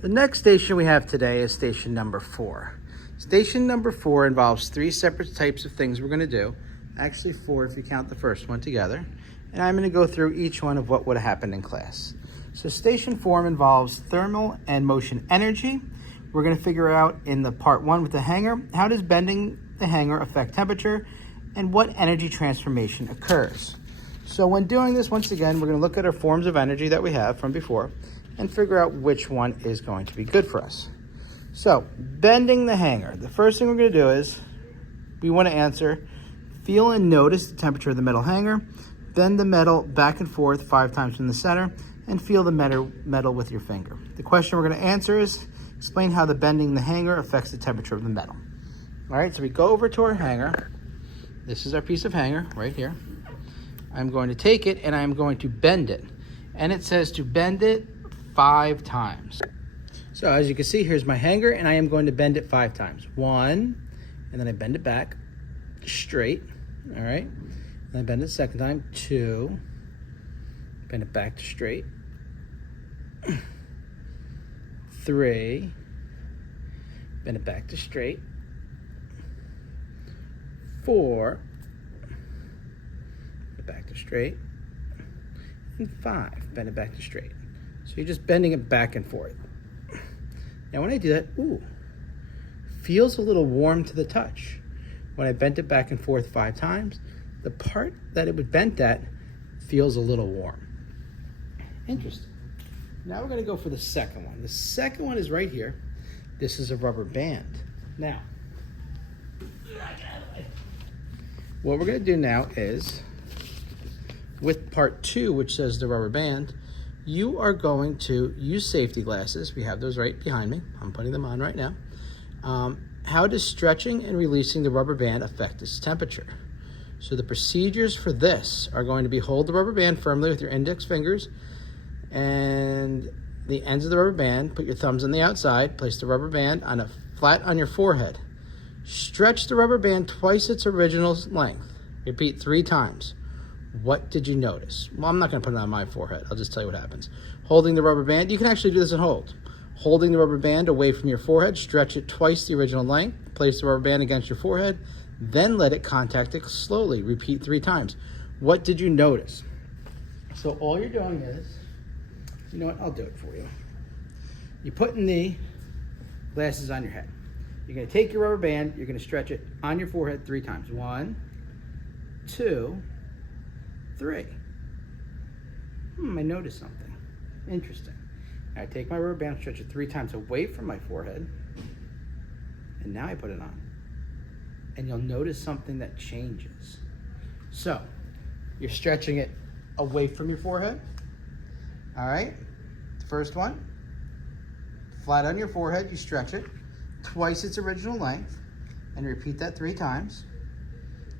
The next station we have today is station number 4. Station number 4 involves 3 separate types of things we're going to do. Actually 4 if you count the first one together. And I'm going to go through each one of what would have happened in class. So station 4 involves thermal and motion energy. We're going to figure out in the part 1 with the hanger, how does bending the hanger affect temperature and what energy transformation occurs. So when doing this, once again, we're going to look at our forms of energy that we have from before and figure out which one is going to be good for us. So bending the hanger, the first thing we're going to do is we want to answer, feel and notice the temperature of the metal hanger, bend the metal back and forth 5 times from the center, and feel the metal with your finger. The question we're going to answer is, explain how the bending the hanger affects the temperature of the metal. All right, so we go over to our hanger. This is our piece of hanger right here. I'm going to take it and I'm going to bend it. And it says to bend it 5 times. So as you can see, here's my hanger and I am going to bend it 5 times. 1, and then I bend it back straight, all right? And I bend it the second time, 2, bend it back to straight, 3, bend it back to straight, 4, bend it back to straight, and 5, bend it back to straight. So you're just bending it back and forth. Now when I do that, ooh, feels a little warm to the touch. When I bent it back and forth 5 times, the part that it would bent at feels a little warm. Interesting. Now we're going to go for the second one. The second one is right here. This is a rubber band. Now, what we're going to do now is, with part 2, which says the rubber band, you are going to use safety glasses. We have those right behind me. I'm putting them on right now. How does stretching and releasing the rubber band affect its temperature? So the procedures for this are going to be hold the rubber band firmly with your index fingers and the ends of the rubber band. Put your thumbs on the outside. Place the rubber band flat on your forehead. Stretch the rubber band twice its original length. Repeat 3 times. What did you notice? Well, I'm not going to put it on my forehead. I'll just tell you what happens. Holding the rubber band, you can actually do this and hold. Holding the rubber band away from your forehead, stretch it twice the original length. Place the rubber band against your forehead, then let it contact it slowly. Repeat 3 times. What did you notice? So all you're doing is, you know what, I'll do it for you. You're putting the glasses on your head. You're going to take your rubber band, you're going to stretch it on your forehead 3 times. 1, 2, 3. I noticed something. Interesting. Now I take my rubber band, stretch it 3 times away from my forehead, and now I put it on. And you'll notice something that changes. So, you're stretching it away from your forehead. All right, the first one, flat on your forehead, you stretch it twice its original length, and repeat that 3 times,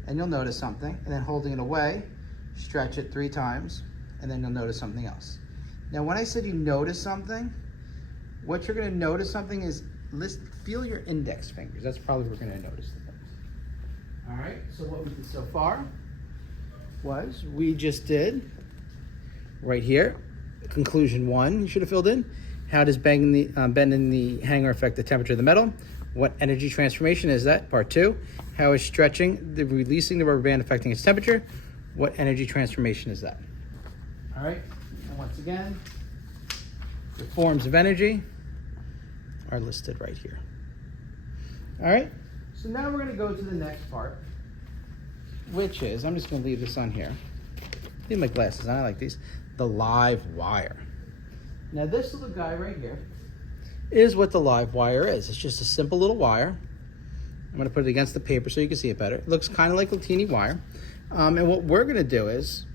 and you'll notice something. And then holding it away, stretch it 3 times, and then you'll notice something else. Now, when I said you notice something, what you're going to notice something is, feel your index fingers. That's probably where we're going to notice the things. All right, so what we did so far was we just did right here, conclusion 1 you should have filled in. How does bending the hanger affect the temperature of the metal? What energy transformation is that? Part 2. How is releasing the rubber band affecting its temperature? What energy transformation is that? All right, and once again, the forms of energy are listed right here. All right, so now we're going to go to the next part, which is, I'm just going to leave this on here. Leave my glasses on, I like these. The live wire. Now this little guy right here is what the live wire is. It's just a simple little wire. I'm going to put it against the paper so you can see it better. It looks kind of like a teeny wire. And what we're going to do is,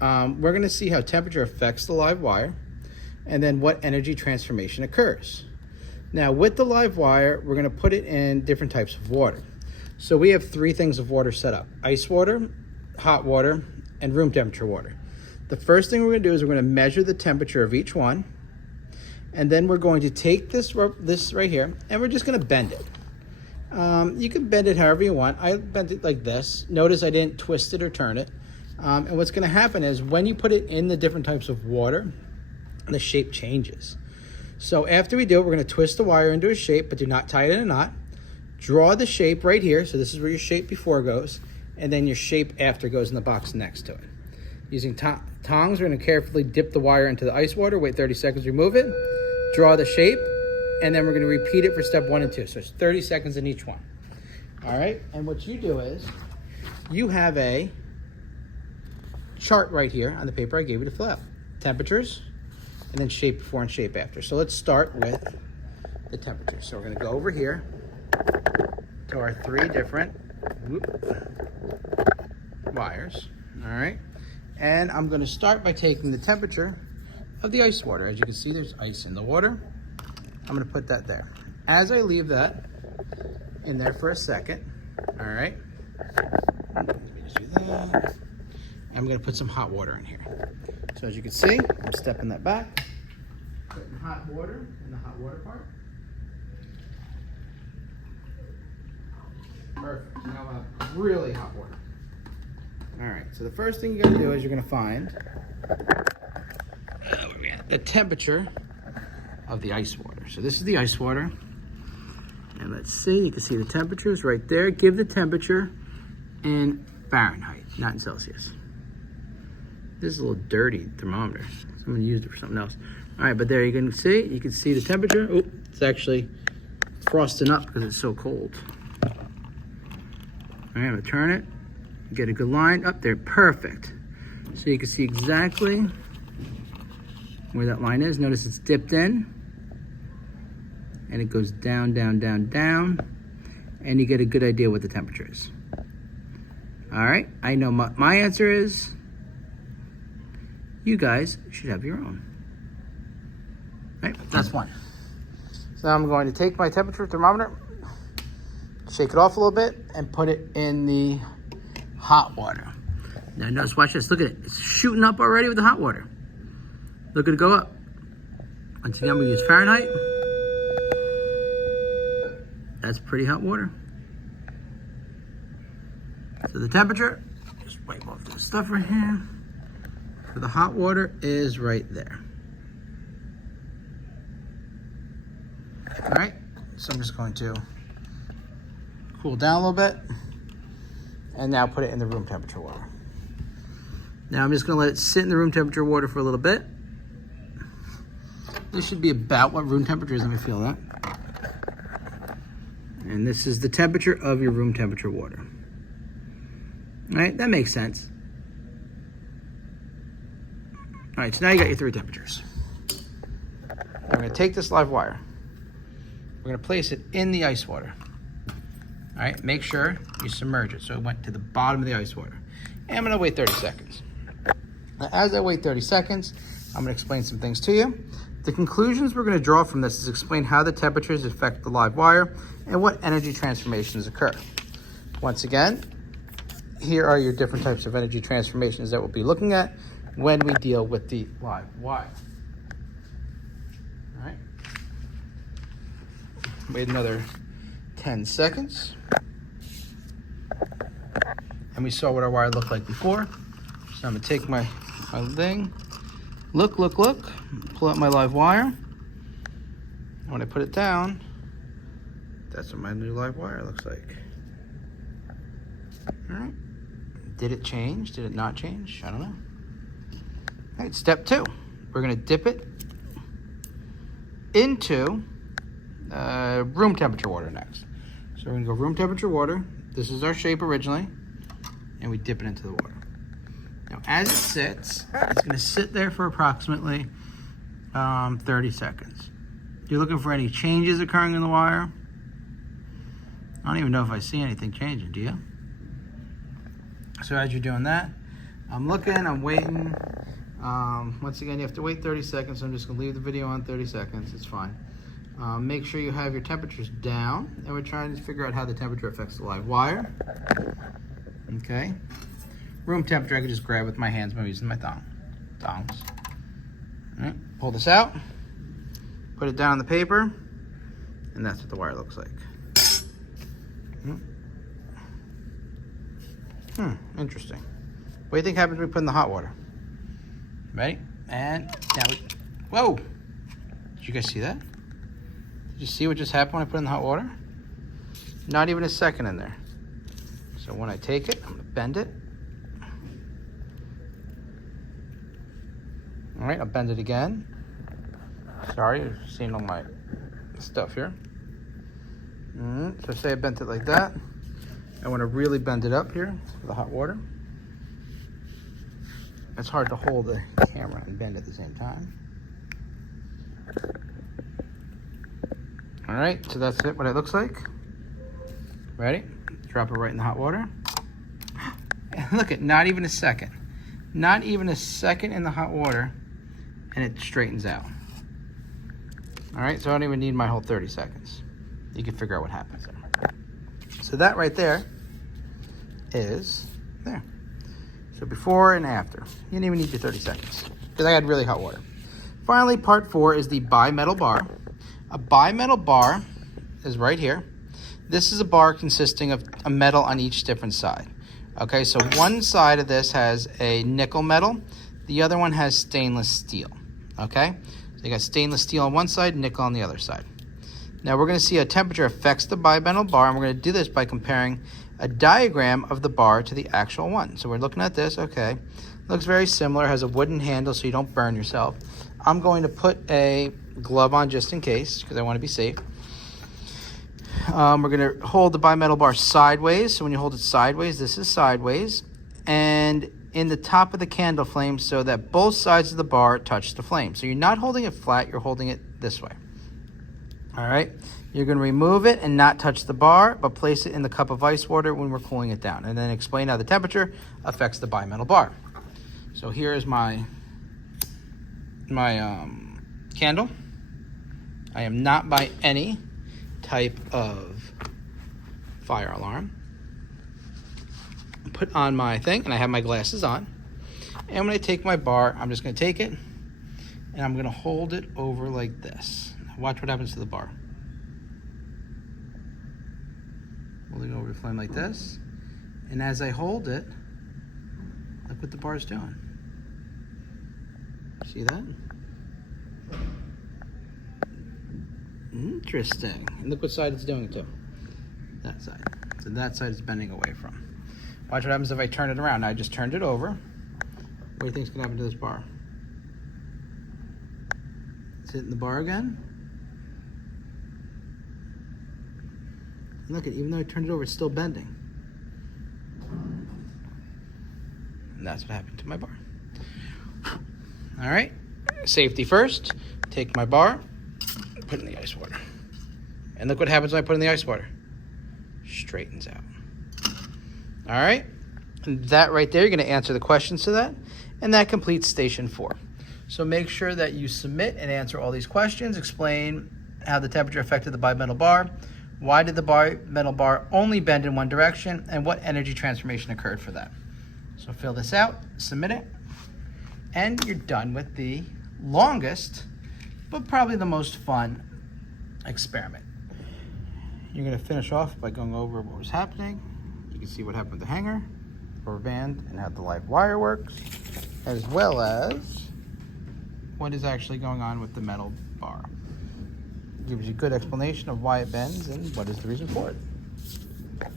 we're going to see how temperature affects the live wire and then what energy transformation occurs. Now with the live wire, we're going to put it in different types of water. So we have 3 things of water set up: ice water, hot water, and room temperature water. The first thing we're going to do is we're going to measure the temperature of each one, and then we're going to take this right here and we're just going to bend it. You can bend it however you want. I bent it like this. Notice I didn't twist it or turn it. And what's going to happen is when you put it in the different types of water, the shape changes. So after we do it, we're going to twist the wire into a shape, but do not tie it in a knot. Draw the shape right here. So this is where your shape before goes, and then your shape after goes in the box next to it. Using tongs, we're going to carefully dip the wire into the ice water, wait 30 seconds, remove it, draw the shape, and then we're going to repeat it for step 1 and 2. So it's 30 seconds in each one. All right, and what you do is you have a chart right here on the paper I gave you to fill out. Temperatures, and then shape before and shape after. So let's start with the temperature. So we're going to go over here to our 3 different wires. All right, and I'm going to start by taking the temperature of the ice water. As you can see, there's ice in the water. I'm going to put that there. As I leave that in there for a second, all right, let me just do that. I'm going to put some hot water in here. So as you can see, I'm stepping that back, putting hot water in the hot water part. Perfect. Now I have really hot water. All right, so the first thing you got to do is you're going to find the temperature of the ice water. So this is the ice water. And let's see, you can see the temperatures right there. Give the temperature in Fahrenheit, not in Celsius. This is a little dirty thermometer. Someone used it for something else. All right, but there you can see the temperature. Oh, it's actually frosting up because it's so cold. All right, I'm gonna turn it, get a good line up there, perfect. So you can see exactly where that line is. Notice it's dipped in, and it goes down, down, down, down, and you get a good idea what the temperature is. All right, I know my answer is, you guys should have your own. Right, that's 1. So now I'm going to take my temperature thermometer, shake it off a little bit, and put it in the hot water. Now notice, watch this, look at it. It's shooting up already with the hot water. Look at it go up. Once again, we use Fahrenheit. That's pretty hot water. So the temperature, just wipe off this stuff right here. So the hot water is right there. All right, so I'm just going to cool down a little bit and now put it in the room temperature water. Now I'm just gonna let it sit in the room temperature water for a little bit. This should be about what room temperature is. Let me feel that. And this is the temperature of your room temperature water. All right, that makes sense. All right, so now you got your 3 temperatures. We're gonna take this live wire. We're gonna place it in the ice water. All right, make sure you submerge it so it went to the bottom of the ice water. And I'm gonna wait 30 seconds. Now, as I wait 30 seconds, I'm gonna explain some things to you. The conclusions we're gonna draw from this is explain how the temperatures affect the live wire and what energy transformations occur. Once again, here are your different types of energy transformations that we'll be looking at when we deal with the live wire. All right. Wait another 10 seconds. And we saw what our wire looked like before. So I'm gonna take my thing. Look. Pull out my live wire. When I put it down, that's what my new live wire looks like. All right. Did it change? Did it not change? I don't know. All right, step 2. We're gonna dip it into room temperature water next. So we're gonna go room temperature water. This is our shape originally, and we dip it into the water. Now, as it sits, it's gonna sit there for approximately 30 seconds. You're looking for any changes occurring in the wire? I don't even know if I see anything changing, do you? So as you're doing that, I'm looking, I'm waiting. Once again, you have to wait 30 seconds, so I'm just gonna leave the video on 30 seconds, it's fine. Make sure you have your temperatures down, and we're trying to figure out how the temperature affects the live wire. Okay. Room temperature, I can just grab with my hands by using my tongs. All right, pull this out, put it down on the paper, and that's what the wire looks like. Interesting. What do you think happens when we put in the hot water? Ready? And now whoa! Did you guys see that? Did you see what just happened when I put it in the hot water? Not even a second in there. So when I take it, I'm gonna bend it. All right, I'll bend it again. Sorry, you're seeing all my stuff here. So say I bent it like that. I want to really bend it up here with the hot water. It's hard to hold the camera and bend at the same time. All right, so that's it, what it looks like. Ready? Drop it right in the hot water. And look at, not even a second. Not even a second in the hot water, and it straightens out. All right, so I don't even need my whole 30 seconds. You can figure out what happens there. So that right there is there. So before and after. You didn't even need your 30 seconds because I had really hot water. Finally, part 4 is the bimetal bar. A bimetal bar is right here. This is a bar consisting of a metal on each different side. Okay, so one side of this has a nickel metal. The other one has stainless steel. Okay, so you got stainless steel on one side, nickel on the other side. Now we're going to see how temperature affects the bimetal bar, and we're going to do this by comparing a diagram of the bar to the actual one. So we're looking at this, okay. Looks very similar, has a wooden handle so you don't burn yourself. I'm going to put a glove on just in case, because I want to be safe. We're going to hold the bimetal bar sideways. So when you hold it sideways, this is sideways. And in the top of the candle flame so that both sides of the bar touch the flame. So you're not holding it flat, you're holding it this way. All right, you're going to remove it and not touch the bar, but place it in the cup of ice water when we're cooling it down, and then explain how the temperature affects the bimetal bar. So here is my candle. I am not by any type of fire alarm. Put on my thing, and I have my glasses on. And when I take my bar, I'm just going to take it, and I'm going to hold it over like this. Watch what happens to the bar. Holding over the flame like this. And as I hold it, look what the bar's doing. See that? Interesting. And look what side it's doing it to. That side. So that side is bending away from. Watch what happens if I turn it around. Now I just turned it over. What do you think is going to happen to this bar? It's hitting the bar again. And look, even though I turned it over, it's still bending. And that's what happened to my bar. All right, safety first. Take my bar, put it in the ice water. And look what happens when I put it in the ice water. Straightens out. All right, and that right there, you're gonna answer the questions to that. And that completes station 4. So make sure that you submit and answer all these questions. Explain how the temperature affected the bimetal bar. Why did the bimetal bar only bend in one direction, and what energy transformation occurred for that? So fill this out, submit it, and you're done with the longest, but probably the most fun experiment. You're gonna finish off by going over what was happening. You can see what happened with the hanger, rubber band, and how the live wire works, as well as what is actually going on with the metal bar. Gives you a good explanation of why it bends and what is the reason for it.